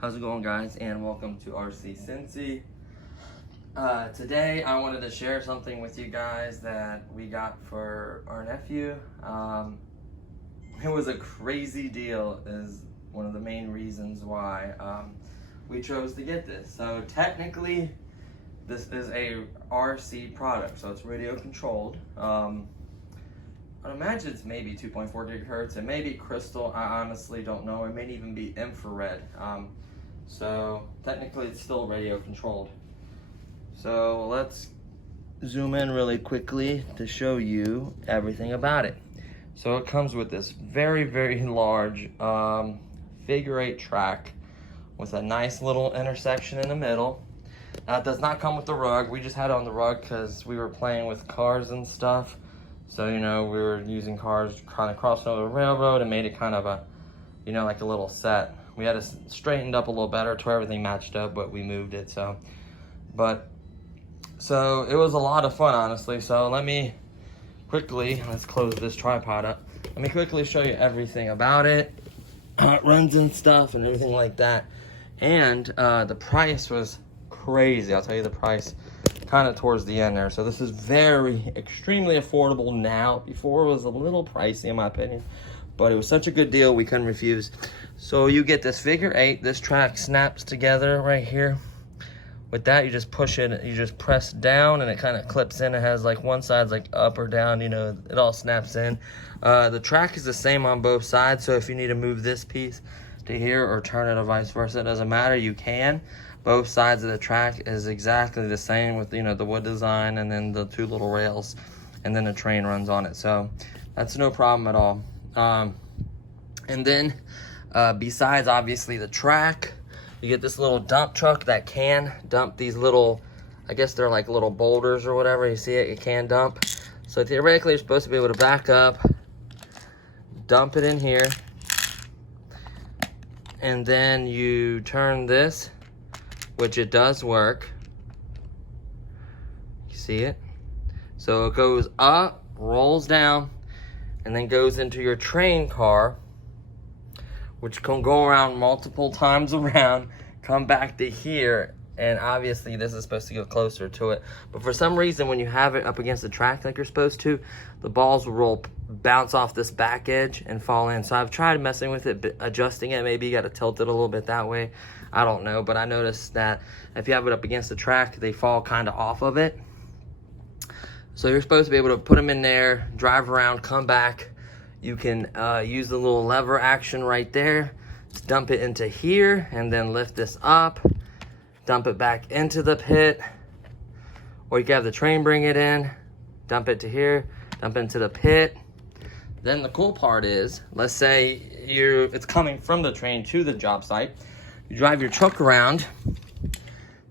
How's it going, guys, and welcome to RC Cincy. Today I wanted to share something with you guys that we got for our nephew. It was a crazy deal, is one of the main reasons why we chose to get this. So technically this is a RC product, so it's radio controlled. I imagine it's maybe 2.4 gigahertz. It may be crystal, I honestly don't know. It may even be infrared. So technically it's still radio controlled. So let's zoom in really quickly to show you everything about it. So it comes with this very, very large figure 8 track with a nice little intersection in the middle. Now it does not come with the rug. We just had it on the rug because we were playing with cars and stuff. So, you know, we were using cars kind of crossing over the railroad and made it kind of a, you know, like a little set. We had it straightened up a little better to where everything matched up, but we moved it, so. So it was a lot of fun, honestly. So let me quickly, let's close this tripod up. Let me quickly show you everything about it, how it runs and stuff and everything like that. And the price was crazy. I'll tell you the price kind of towards the end there. So this is extremely affordable now. Before it was a little pricey in my opinion, but it was such a good deal we couldn't refuse. So you get this figure 8, this track snaps together right here. With that, you just push it, you just press down and it kind of clips in. It has like one side's like up or down, you know, it all snaps in. The track is the same on both sides, so if you need to move this piece to here or turn it or vice versa, it doesn't matter, you can. Both sides of the track is exactly the same with, you know, the wood design and then the 2 little rails and then the train runs on it. So that's no problem at all. And then besides obviously the track, you get this little dump truck that can dump these little, I guess they're like little boulders or whatever. You see it, it can dump. So theoretically you're supposed to be able to back up, dump it in here, and then you turn this, which it does work. You see it? So it goes up, rolls down, and then goes into your train car, which can go around multiple times around, come back to here, and obviously this is supposed to go closer to it. But for some reason, when you have it up against the track like you're supposed to, the balls will bounce off this back edge and fall in. So I've tried messing with it, adjusting it. Maybe you got to tilt it a little bit that way. I don't know, but I noticed that if you have it up against the track, they fall kind of off of it. So you're supposed to be able to put them in there, drive around, come back. You can use the little lever action right there to dump it into here and then lift this up, dump it back into the pit, or you can have the train bring it in, dump it to here, dump it into the pit. Then the cool part is, let's say it's coming from the train to the job site. You drive your truck around,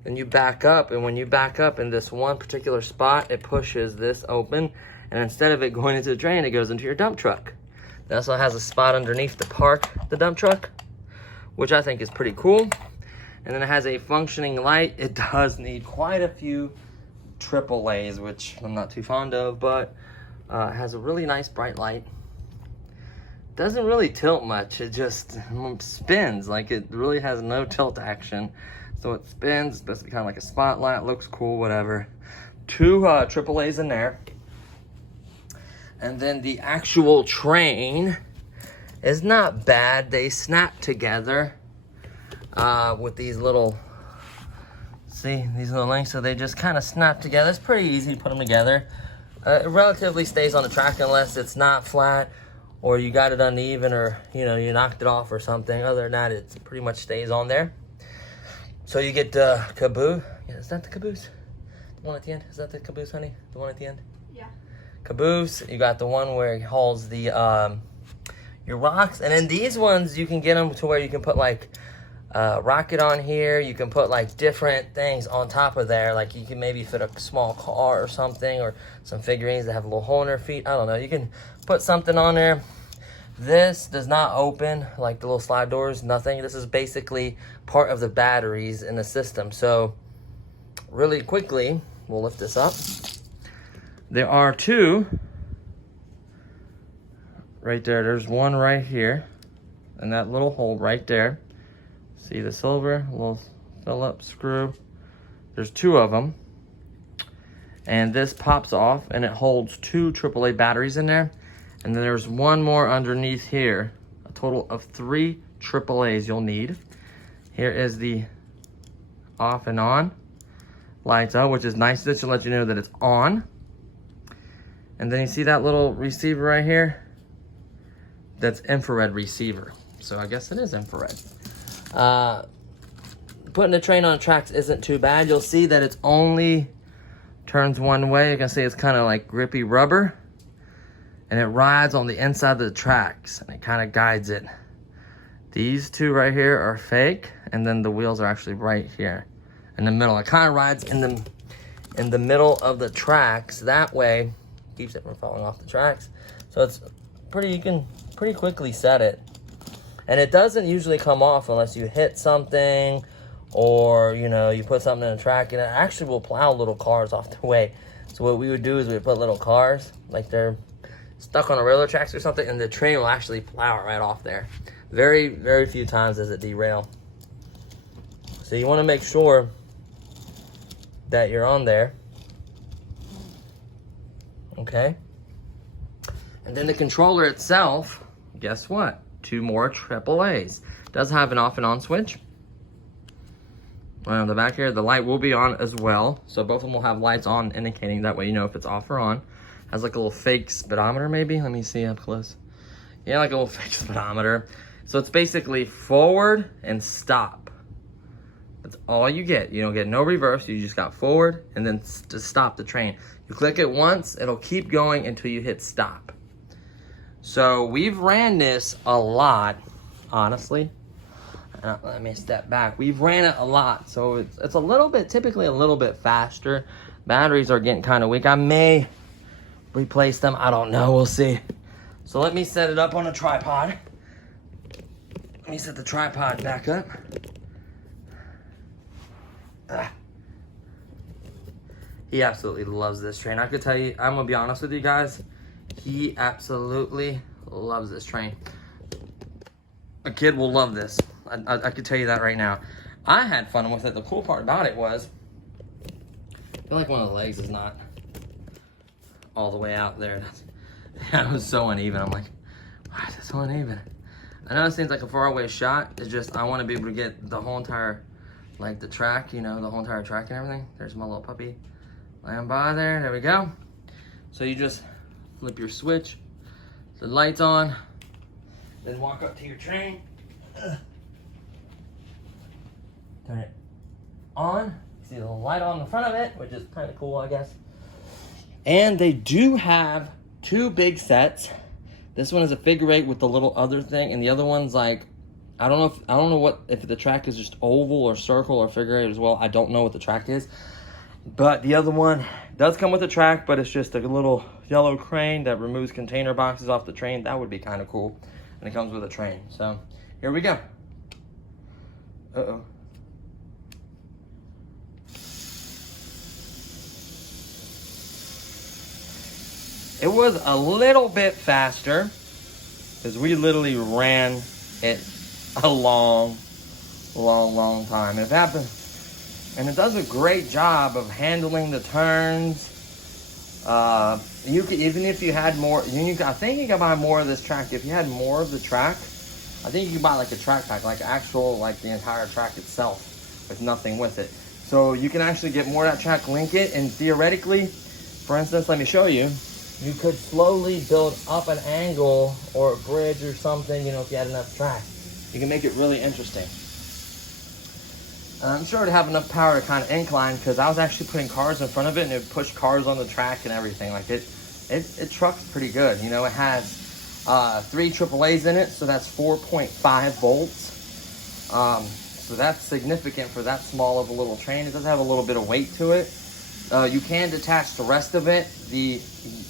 then you back up, and when you back up in this one particular spot, it pushes this open, and instead of it going into the drain, it goes into your dump truck. It also has a spot underneath to park the dump truck, which I think is pretty cool. And then it has a functioning light. It does need quite a few AAAs, which I'm not too fond of, but it has a really nice bright light. Doesn't really tilt much, it just spins. Like, it really has no tilt action. So it spins, it's supposed to be kind of like a spotlight, looks cool, whatever. 2 AAAs in there. And then the actual train is not bad. They snap together with these little, see, these little links. So they just kind of snap together. It's pretty easy to put them together. It relatively stays on the track unless it's not flat or you got it uneven or, you know, you knocked it off or something. Other than that, it pretty much stays on there. So you get the caboose. Yeah, is that the caboose? The one at the end? Is that the caboose, honey? The one at the end? Yeah. Caboose. You got the one where it hauls the your rocks, and then these ones you can get them to where you can put like rocket on here. You can put like different things on top of there. Like you can maybe fit a small car or something, or some figurines that have a little hole in their feet. I don't know. You can put something on there. This does not open, like the little slide doors, nothing. This is basically part of the batteries in the system. So really quickly, we'll lift this up. There are two right there. There's one right here and that little hole right there. See the silver, little Phillips screw. There's two of them. And this pops off and it holds two AAA batteries in there. And then there's one more underneath here, a total of 3 AAAs you'll need. Here is the off and on lights out, which is nice to let you know that it's on. And then you see that little receiver right here? That's infrared receiver. So I guess it is infrared. Putting the train on tracks isn't too bad. You'll see that it's only turns one way. You can see it's kind of like grippy rubber. And it rides on the inside of the tracks and it kind of guides it. These two right here are fake, and then the wheels are actually right here in the middle. It kind of rides in the middle of the tracks. That way, keeps it from falling off the tracks. So it's pretty, you can pretty quickly set it. And it doesn't usually come off unless you hit something or, you know, you put something in the track, and it actually will plow little cars off the way. So what we would do is we would put little cars, like they're stuck on a railroad tracks or something, and the train will actually plow it right off there. Very, very few times does it derail. So you want to make sure that you're on there. Okay. And then the controller itself, guess what? 2 more AAAs. It does have an off and on switch. On the back here, the light will be on as well. So both of them will have lights on, indicating that way you know if it's off or on. Has like a little fake speedometer maybe. Let me see up close. Yeah, like a little fake speedometer. So it's basically forward and stop. That's all you get. You don't get no reverse. You just got forward and then to stop the train. You click it once, it'll keep going until you hit stop. So we've ran this a lot, honestly. Let me step back. We've ran it a lot. So it's a little bit, typically a little bit faster. Batteries are getting kind of weak. I may replace them. I don't know. We'll see. So let me set it up on a tripod. Let me set the tripod back up. He absolutely loves this train. I could tell you, I'm gonna be honest with you guys. He absolutely loves this train. A kid will love this. I could tell you that right now. I had fun with it. The cool part about it was, I feel like one of the legs is not all the way out there. That was so uneven. I'm like, why is it so uneven? I know it seems like a far away shot. It's just, I want to be able to get the whole entire, like the track, you know, the whole entire track and everything. There's my little puppy laying by there. There we go. So you just flip your switch, the light's on, then walk up to your train. Turn it on. See the light on the front of it, which is kind of cool, I guess. And they do have 2 big sets. This one is a figure 8 with the little other thing, and the other one's like, I don't know if the track is just oval or circle or figure 8 as well. I don't know what the track is. But the other one does come with a track, but it's just a little yellow crane that removes container boxes off the train. That would be kind of cool. And it comes with a train. So here we go. Uh-oh. It was a little bit faster because we literally ran it a long time. It happened, and it does a great job of handling the turns. You could, even if you had more, I think you could buy more of this track. If you had more of the track, I think you could buy like a track pack, like actual, like the entire track itself with nothing with it. So you can actually get more of that track, link it, and theoretically, for instance, let me show you. You could slowly build up an angle or a bridge or something, you know, if you had enough track. You can make it really interesting. I'm sure it'd have enough power to kind of incline, because I was actually putting cars in front of it and it would push cars on the track and everything. Like it trucks pretty good. You know, it has 3 AAAs in it, so that's 4.5 volts. So that's significant for that small of a little train. It does have a little bit of weight to it. You can detach the rest of it. The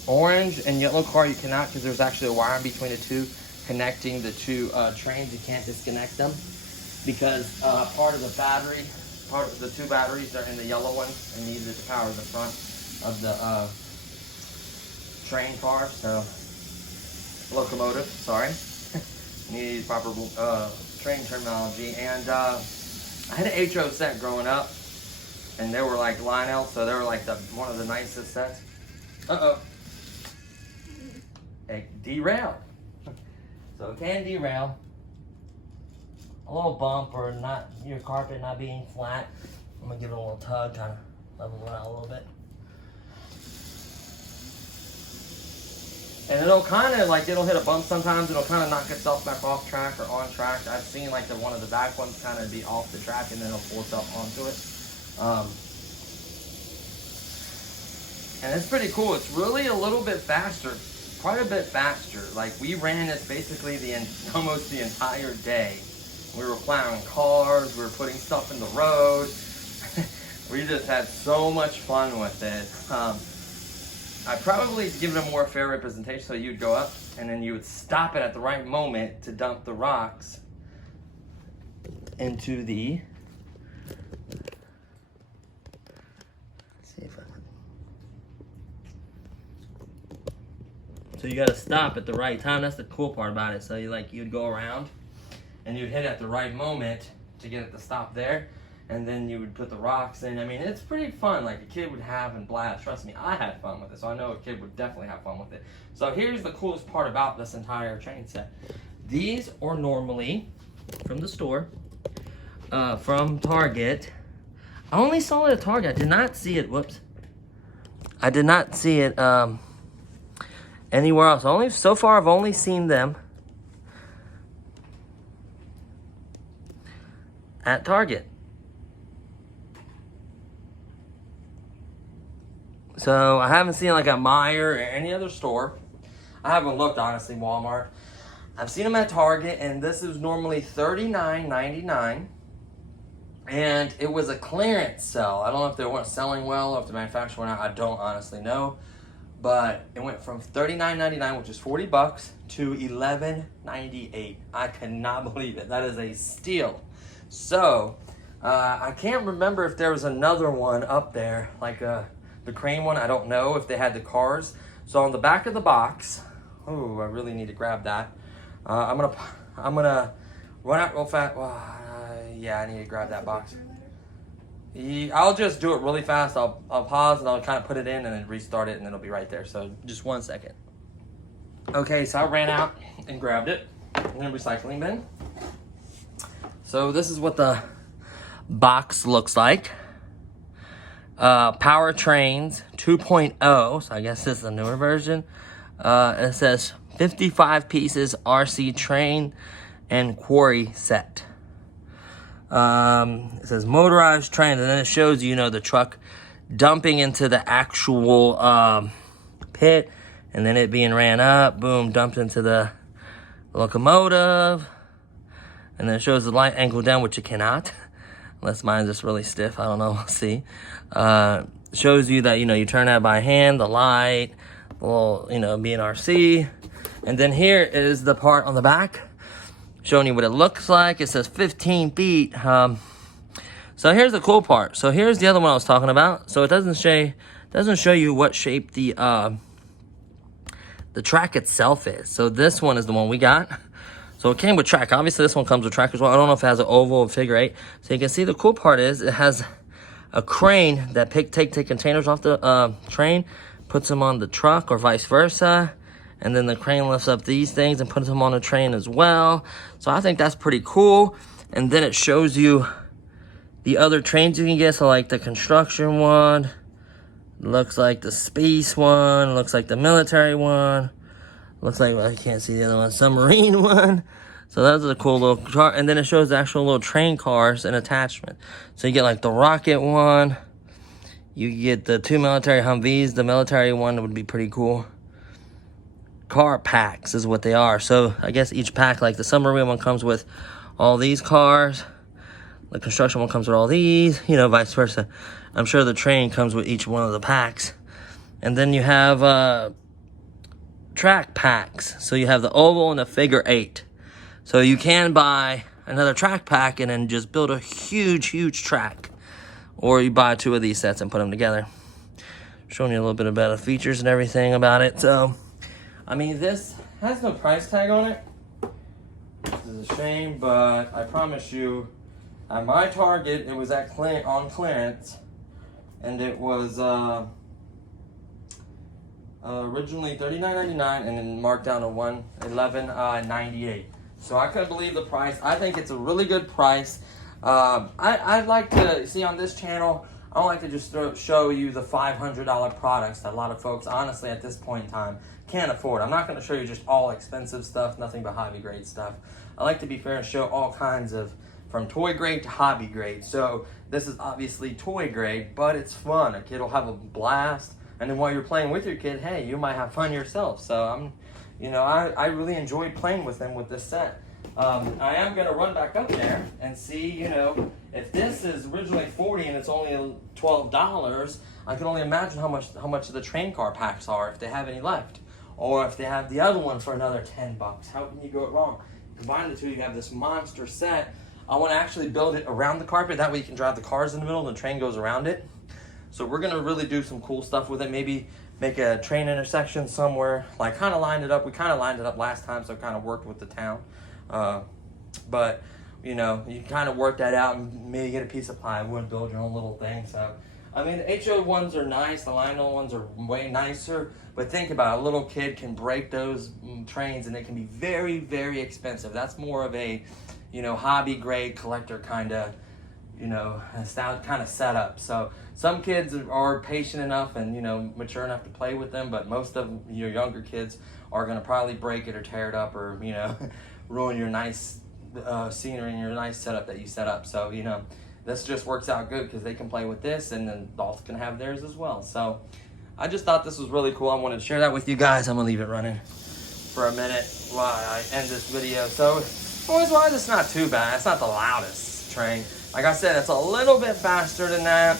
orange and yellow car you cannot, because there's actually a wire in between the two connecting the two trains. You can't disconnect them, because part of the 2 batteries are in the yellow one and needed to power the front of the train car, so locomotive, sorry. Need proper train terminology. And I had an HO set growing up, and they were like Lionel, so they were like one of the nicest sets. It derailed. So it can derail. A little bump, or not, your carpet not being flat. I'm gonna give it a little tug, kind of level it out a little bit. And it'll kind of like, it'll hit a bump sometimes. It'll kind of knock itself back off track or on track. I've seen like one of the back ones kind of be off the track, and then it'll pull itself onto it. And it's pretty cool. It's really a little bit faster, quite a bit faster. Like, we ran this basically almost the entire day. We were plowing cars, we were putting stuff in the road. We just had so much fun with it. I'd probably give it a more fair representation, so you'd go up and then you would stop it at the right moment to dump the rocks into the, let's see if I can. So you gotta stop at the right time. That's the cool part about it. So you'd go around and you'd hit it at the right moment to get it to stop there. And then you would put the rocks in. I mean, it's pretty fun. Like, a kid would have and blast. Trust me, I had fun with it. So I know a kid would definitely have fun with it. So here's the coolest part about this entire train set. These are normally from the store, from Target. I only saw it at Target. I did not see it. Whoops. I did not see it anywhere else. So far, I've only seen them at Target. So I haven't seen like a Meijer or any other store. I haven't looked, honestly, Walmart. I've seen them at Target, and this is normally $39.99. And it was a clearance sale. I don't know if they weren't selling well or if the manufacturer went out. I don't honestly know. But it went from $39.99, which is 40 bucks, to $11.98. I cannot believe it. That is a steal. So I can't remember if there was another one up there, like the crane one. I don't know if they had the cars. So on the back of the box, oh, I really need to grab that. I'm gonna run out real fast. Yeah, I need to grab that box. I'll just do it really fast. I'll pause and I'll kind of put it in and then restart it, and it'll be right there. So just 1 second. Okay, so I ran out and grabbed it in the recycling bin. So this is what the box looks like. PowerTrains 2.0, so I guess this is the newer version. It says 55 pieces RC train and quarry set. It says motorized train, and then it shows the truck dumping into the actual pit, and then it being ran up, boom, dumped into the locomotive, and then it shows the light angle down, which it cannot. Unless mine's just really stiff, I don't know, we'll see. Shows you that, you turn that by hand, the light, the little, being RC. And then here is the part on the back, showing you what it looks like. It says 15 feet. So here's the cool part. So here's the other one I was talking about. So it doesn't show you what shape the track itself is. So this one is the one we got. So it came with track. Obviously, this one comes with track as well. I don't know if it has an oval or figure 8. So you can see the cool part is it has a crane that take containers off the train, puts them on the truck or vice versa. And then the crane lifts up these things and puts them on the train as well. So I think that's pretty cool. And then it shows you the other trains you can get. So like the construction one, looks like the space one, looks like the military one. Looks like, well, I can't see the other one, submarine one. So that's a cool little car. And then it shows the actual little train cars and attachment. So you get like the rocket one. You get the 2 military Humvees. The military one would be pretty cool. Car packs is what they are. So I guess each pack, like the submarine one comes with all these cars. The construction one comes with all these, you know, vice versa. I'm sure the train comes with each one of the packs. And then you have track packs. So you have the oval and the figure 8. So you can buy another track pack and then just build a huge track. Or you buy 2 of these sets and put them together. Showing you a little bit about the features and everything about it. So, I mean, this has no price tag on it. This is a shame, but I promise you, at my Target, it was at on clearance, and it was originally $39.99 and then marked down to $111.98. So I couldn't believe the price. I think it's a really good price. I'd like to see on this channel, I don't like to just show you the $500 products that a lot of folks, honestly, at this point in time, can't afford. I'm not going to show you just all expensive stuff, nothing but hobby grade stuff. I like to be fair and show all kinds of, from toy grade to hobby grade. So this is obviously toy grade, but it's fun. A kid will have a blast. And then while you're playing with your kid, hey, you might have fun yourself. So I really enjoy playing with them with this set. I am going to run back up there and see, you know, if this is originally $40 and it's only $12, I can only imagine how much the train car packs are if they have any left. Or if they have the other one for another $10. How can you go wrong? Combine the two, you have this monster set. I want to actually build it around the carpet. That way you can drive the cars in the middle and the train goes around it. So we're going to really do some cool stuff with it. Maybe make a train intersection somewhere. Like kind of lined it up. We kind of lined it up last time, so it kind of worked with the town. But, you know, you kind of work that out and maybe get a piece of plywood, build your own little thing. So, I mean, the HO ones are nice. The Lionel ones are way nicer. But think about it. A little kid can break those trains and they can be very, very expensive. That's more of a, you know, hobby grade collector kind of, you know, style kind of setup. So some kids are patient enough and, you know, mature enough to play with them, but most of your younger kids are going to probably break it or tear it up or, you know, ruin your nice scenery and your nice setup that you set up. So, you know, this just works out good because they can play with this and then adults can have theirs as well. So I just thought this was really cool. I wanted to share that with you guys. I'm going to leave it running for a minute while I end this video. So noise-wise, it's not too bad. It's not the loudest train. Like I said, it's a little bit faster than that.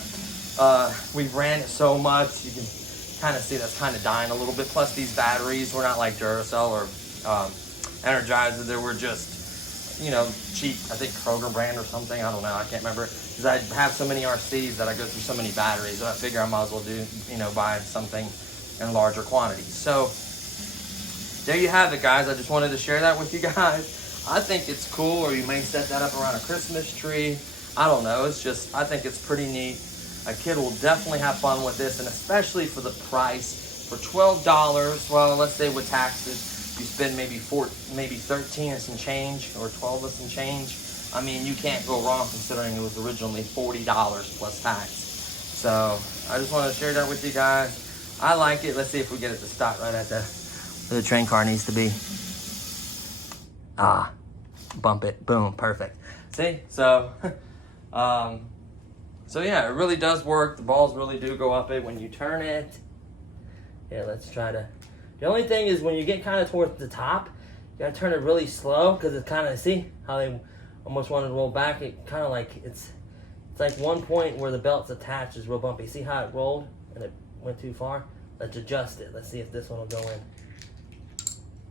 We've ran it so much, you can kind of see that's kind of dying a little bit. Plus these batteries were not like Duracell or Energizer. They were just, you know, cheap. I think Kroger brand or something. I don't know. I can't remember. Because I have so many RCs that I go through so many batteries. So I figure I might as well do, you know, buy something in larger quantities. So there you have it, guys. I just wanted to share that with you guys. I think it's cool, or you may set that up around a Christmas tree. I don't know. It's just, I think it's pretty neat. A kid will definitely have fun with this, and especially for the price. For $12, well, let's say with taxes, you spend maybe 13 and some change, or 12 and some change. I mean, you can't go wrong considering it was originally $40 plus tax. So I just want to share that with you guys. I like it. Let's see if we get it to stop right at where the train car needs to be. Ah, bump it. Boom. Perfect. See? So, so yeah, it really does work. The balls really do go up it when you turn it. Yeah, let's try to. The only thing is when you get kind of towards the top, you gotta turn it really slow because it's kind of, see how they almost want to roll back. It kind of like it's like one point where the belt's attached is real bumpy. See how it rolled and it went too far? Let's adjust it. Let's see if this one will go in.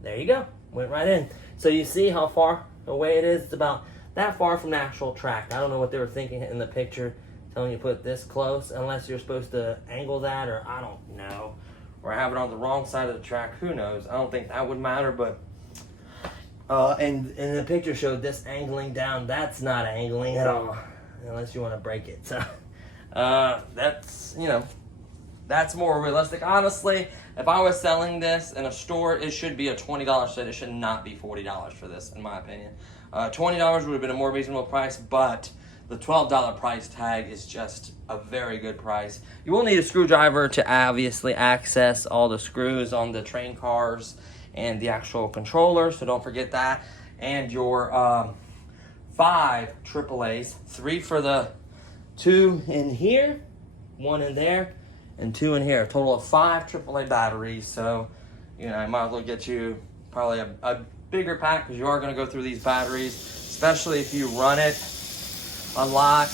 There you go. Went right in. So you see how far away it is? It's about that far from the actual track. I don't know what they were thinking in the picture, telling you to put it this close, unless you're supposed to angle that, or I don't know. Or have it on the wrong side of the track. Who knows? I don't think that would matter, but and the picture showed this angling down. That's not angling at all, unless you want to break it. So that's, you know, that's more realistic. Honestly, if I was selling this in a store, it should be a $20 set. It should not be $40 for this, in my opinion. $20 would have been a more reasonable price, but the $12 price tag is just a very good price. You will need a screwdriver to obviously access all the screws on the train cars and the actual controller, so don't forget that. and your 5 AAAs, 3 for the 2 in here, 1 in there, and 2 in here. A total of 5 AAA batteries. So, you know, I might as well get you probably a bigger pack, because you are going to go through these batteries, especially if you run it a lot.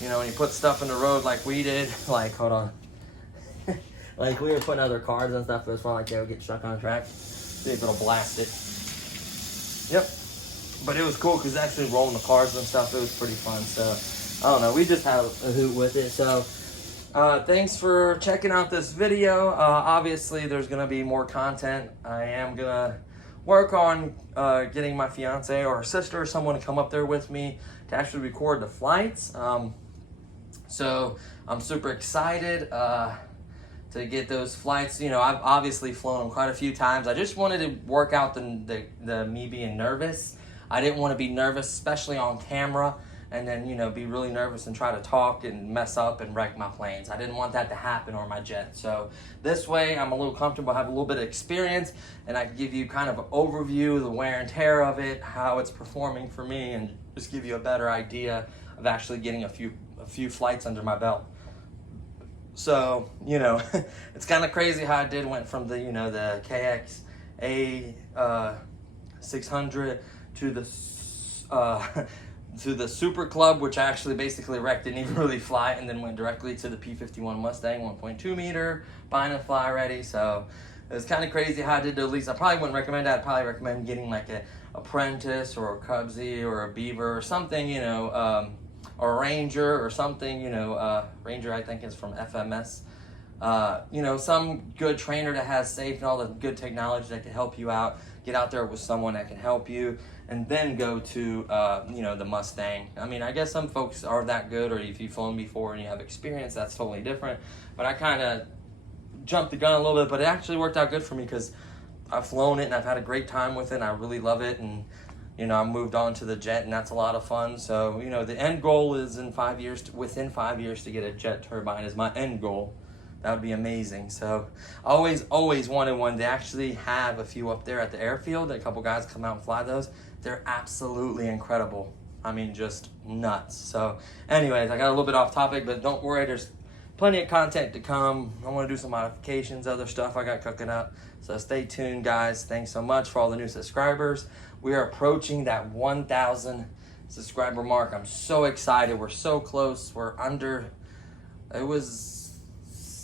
You know, when you put stuff in the road like we did, like, hold on. Like we were putting other cars and stuff, it was fun, like they would get stuck on the track. See if it'll blast it. Yep. But it was cool because actually rolling the cars and stuff, it was pretty fun. So, I don't know, we just had a hoot with it. So, thanks for checking out this video. Obviously, there's going to be more content. I am going to work on getting my fiance or her sister or someone to come up there with me to actually record the flights. So, I'm super excited to get those flights. You know, I've obviously flown them quite a few times. I just wanted to work out the me being nervous. I didn't want to be nervous, especially on camera, and then, you know, be really nervous and try to talk and mess up and wreck my planes. I didn't want that to happen, or my jet. So this way I'm a little comfortable, have a little bit of experience, and I can give you kind of an overview of the wear and tear of it, how it's performing for me, and just give you a better idea of actually getting a few flights under my belt. So, you know, it's kind of crazy how I went from the, you know, the KXA 600 to the Super Club, which I actually basically wrecked, didn't even really fly, and then went directly to the P-51 Mustang 1.2 meter, buying and fly ready. So it was kind of crazy how I did the lease. I probably wouldn't recommend that. I'd probably recommend getting like a Apprentice or a Cubsy or a Beaver or something, you know, or a Ranger or something, you know. Ranger I think is from FMS. You know, some good trainer that has safe and all the good technology that can help you out. Get out there with someone that can help you, and then go to, you know, the Mustang. I mean, I guess some folks are that good, or if you've flown before and you have experience, that's totally different. But I kind of jumped the gun a little bit, but it actually worked out good for me because I've flown it and I've had a great time with it, and I really love it. And, you know, I moved on to the jet, and that's a lot of fun. So, you know, the end goal is in 5 years, within 5 years, to get a jet turbine is my end goal. That would be amazing. So I always wanted one. They actually have a few up there at the airfield. A couple guys come out and fly those. They're absolutely incredible. I mean, just nuts. So anyways, I got a little bit off topic, but don't worry, there's plenty of content to come. I want to do some modifications, other stuff I got cooking up. So stay tuned, guys. Thanks so much for all the new subscribers. We are approaching that 1,000 subscriber mark. I'm so excited. We're so close. We're under, it was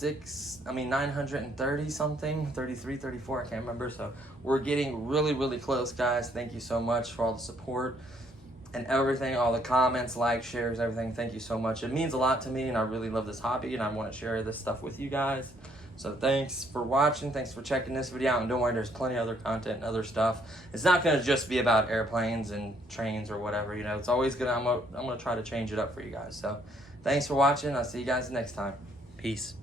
930 something, 33, 34, I can't remember. So we're getting really, really close, guys. Thank you so much for all the support and everything, all the comments, likes, shares, everything. Thank you so much. It means a lot to me, and I really love this hobby, and I want to share this stuff with you guys. So thanks for watching. Thanks for checking this video out. And don't worry, there's plenty of other content and other stuff. It's not going to just be about airplanes and trains or whatever. You know, it's always going to, I'm going to try to change it up for you guys. So thanks for watching. I'll see you guys next time. Peace.